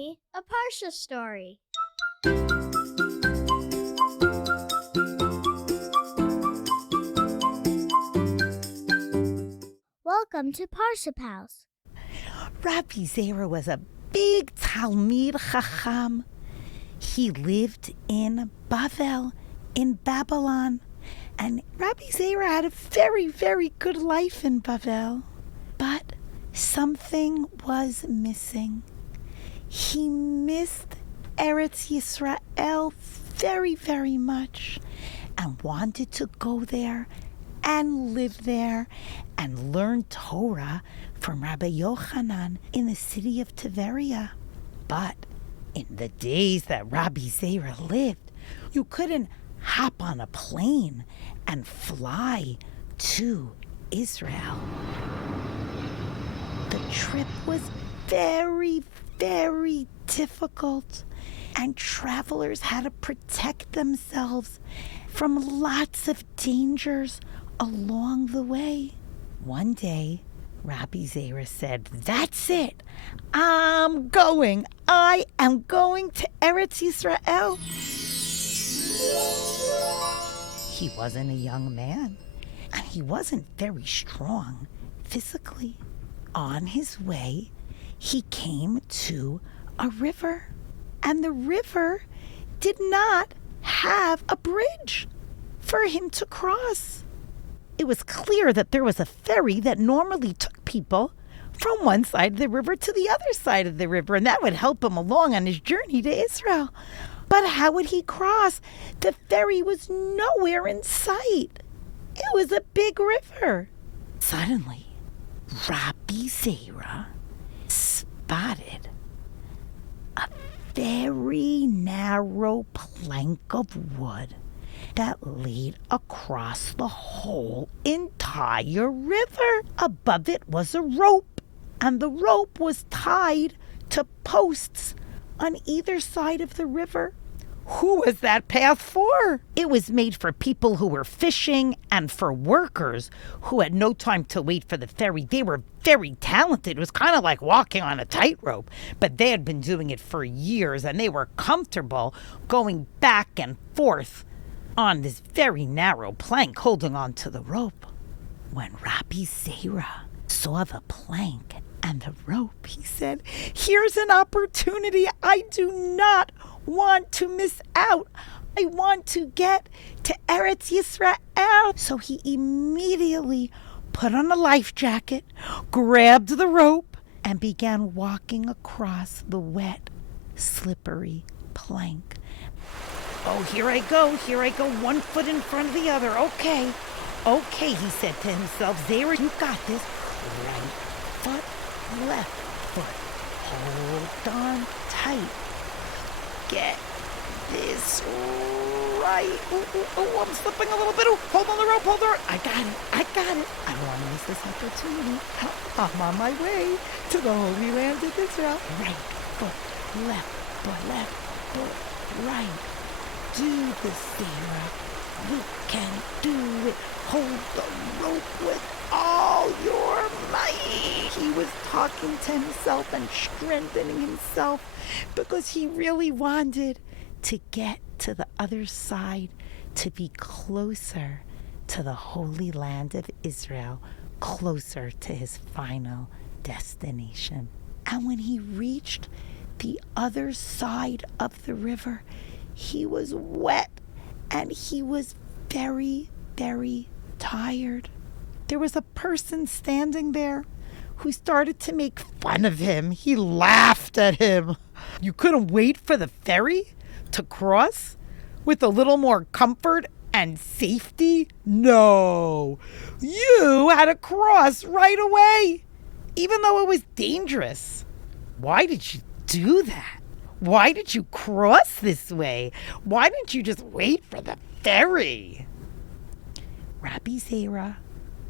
Academy, a Parsha story. Welcome to Parsha House. Rabi Zayra was a big Talmid Chacham. He lived in Bavel, in Babylon. And Rabi Zayra had a very, very good life in Bavel. But something was missing. He missed Eretz Yisrael very, very much and wanted to go there and live there and learn Torah from Rabbi Yochanan in the city of Tiberia. But in the days that Rabi Zayra lived, you couldn't hop on a plane and fly to Israel. The trip was very, very difficult, and travelers had to protect themselves from lots of dangers along the way. One day, Rabi Zayra said, "That's it. I'm going. I am going to Eretz Yisrael." He wasn't a young man, and he wasn't very strong physically. On his way, he came to a river, and the river did not have a bridge for him to cross. It was clear that there was a ferry that normally took people from one side of the river to the other side of the river, and that would help him along on his journey to Israel. But how would he cross? The ferry was nowhere in sight. It was a big river. Suddenly, Rabi Zayra spotted a very narrow plank of wood that laid across the whole entire river. Above it was a rope, and the rope was tied to posts on either side of the river. Who was that path for? It was made for people who were fishing and for workers who had no time to wait for the ferry. They were very talented. It was kind of like walking on a tightrope, but they had been doing it for years, and they were comfortable going back and forth on this very narrow plank, holding on to the rope. When Rabi Zayra saw the plank and the rope, he said, "Here's an opportunity. I do not want to miss out. I want to get to Eretz Yisrael." So he immediately put on a life jacket, grabbed the rope, and began walking across the wet, slippery plank. "Oh, here I go, 1 foot in front of the other. Okay, he said to himself. "Zayra, you got this. Right foot, left foot. Hold on tight. Get this right. Oh, I'm slipping a little bit. Hold on the rope, I got it. I don't want to miss this opportunity. I'm on my way to the Holy Land of Israel. Right foot, left foot, right. Do this, Zayra. You can do it. Hold the rope with all your might." He was talking to himself and strengthening himself because he really wanted to get to the other side, to be closer to the Holy Land of Israel, closer to his final destination. And when he reached the other side of the river, he was wet and he was very, very tired. There was a person standing there who started to make fun of him. He laughed at him. "You couldn't wait for the ferry to cross with a little more comfort and safety? No, you had to cross right away, even though it was dangerous. Why did you do that? Why did you cross this way? Why didn't you just wait for the ferry?" Rabi Zayra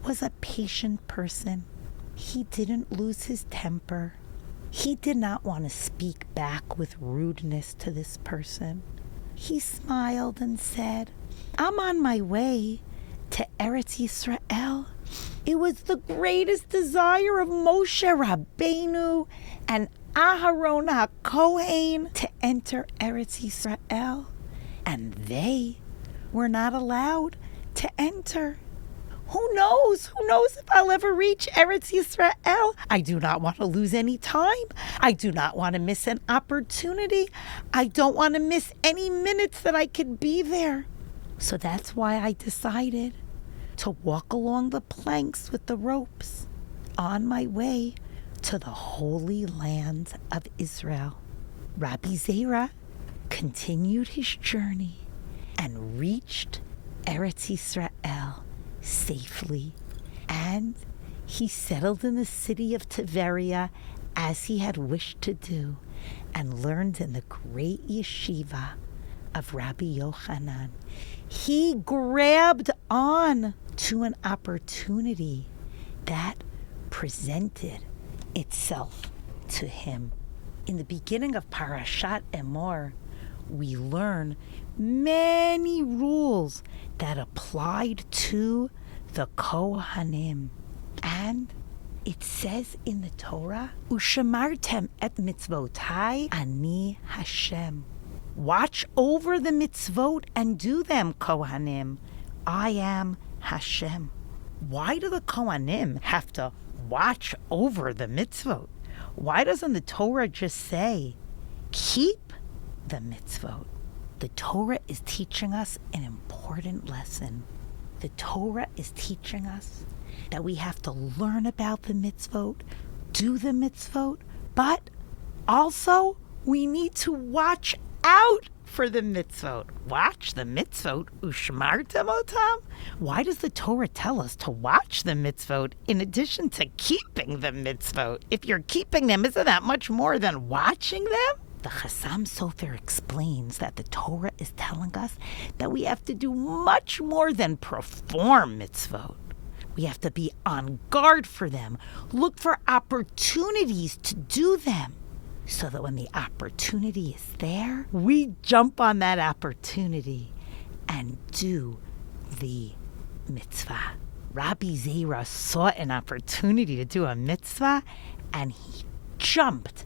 was a patient person. He didn't lose his temper. He did not want to speak back with rudeness to this person. He smiled and said, "I'm on my way to Eretz Yisrael. It was the greatest desire of Moshe Rabbeinu, and Aharon HaKohen to enter Eretz Yisrael, and they were not allowed to enter. Who knows? Who knows if I'll ever reach Eretz Yisrael? I do not want to lose any time. I do not want to miss an opportunity. I don't want to miss any minutes that I could be there. So that's why I decided to walk along the planks with the ropes on my way to the Holy Land of Israel. Rabi Zayra continued his journey and reached Eretz Yisrael safely, and he settled in the city of Tiberia as he had wished to do, and learned in the great yeshiva of Rabbi Yochanan. He grabbed on to an opportunity that presented itself to him. In the beginning of Parashat Emor, we learn many rules that applied to the Kohanim. And it says in the Torah, Ushamartem et mitzvotai ani Hashem. Watch over the mitzvot and do them, Kohanim. I am Hashem. Why do the Kohanim have to watch over the mitzvot? Why doesn't the Torah just say, keep the mitzvot? The Torah is teaching us an important lesson. The Torah is teaching us that we have to learn about the mitzvot, do the mitzvot, but also we need to watch out for the mitzvot. Watch the mitzvot, ushmartem otam. Why does the Torah tell us to watch the mitzvot in addition to keeping the mitzvot? If you're keeping them, isn't that much more than watching them? The Chassam Sofer explains that the Torah is telling us that we have to do much more than perform mitzvot. We have to be on guard for them, look for opportunities to do them, so that when the opportunity is there, we jump on that opportunity and do the mitzvah. Rabi Zayra saw an opportunity to do a mitzvah, and he jumped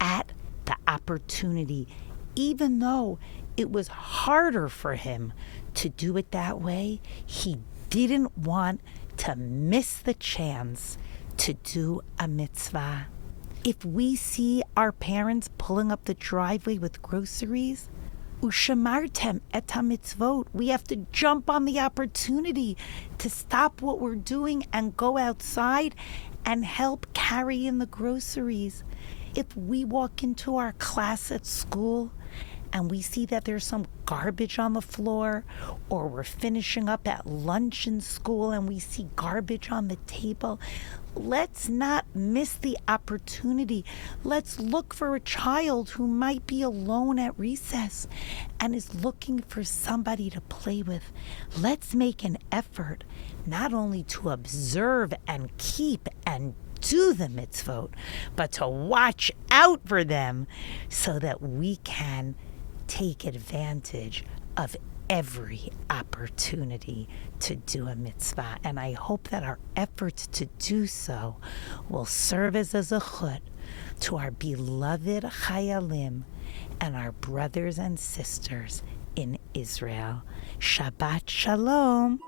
at the opportunity, even though it was harder for him to do it that way. He didn't want to miss the chance to do a mitzvah. If we see our parents pulling up the driveway with groceries, Ushamartem et mitzvot, we have to jump on the opportunity to stop what we're doing and go outside and help carry in the groceries. If we walk into our class at school and we see that there's some garbage on the floor, or we're finishing up at lunch in school and we see garbage on the table, let's not miss the opportunity. Let's look for a child who might be alone at recess and is looking for somebody to play with. Let's make an effort not only to observe and keep and do the mitzvot, but to watch out for them so that we can take advantage of every opportunity to do a mitzvah. And I hope that our efforts to do so will serve as a zechut to our beloved Chayalim and our brothers and sisters in Israel. Shabbat Shalom.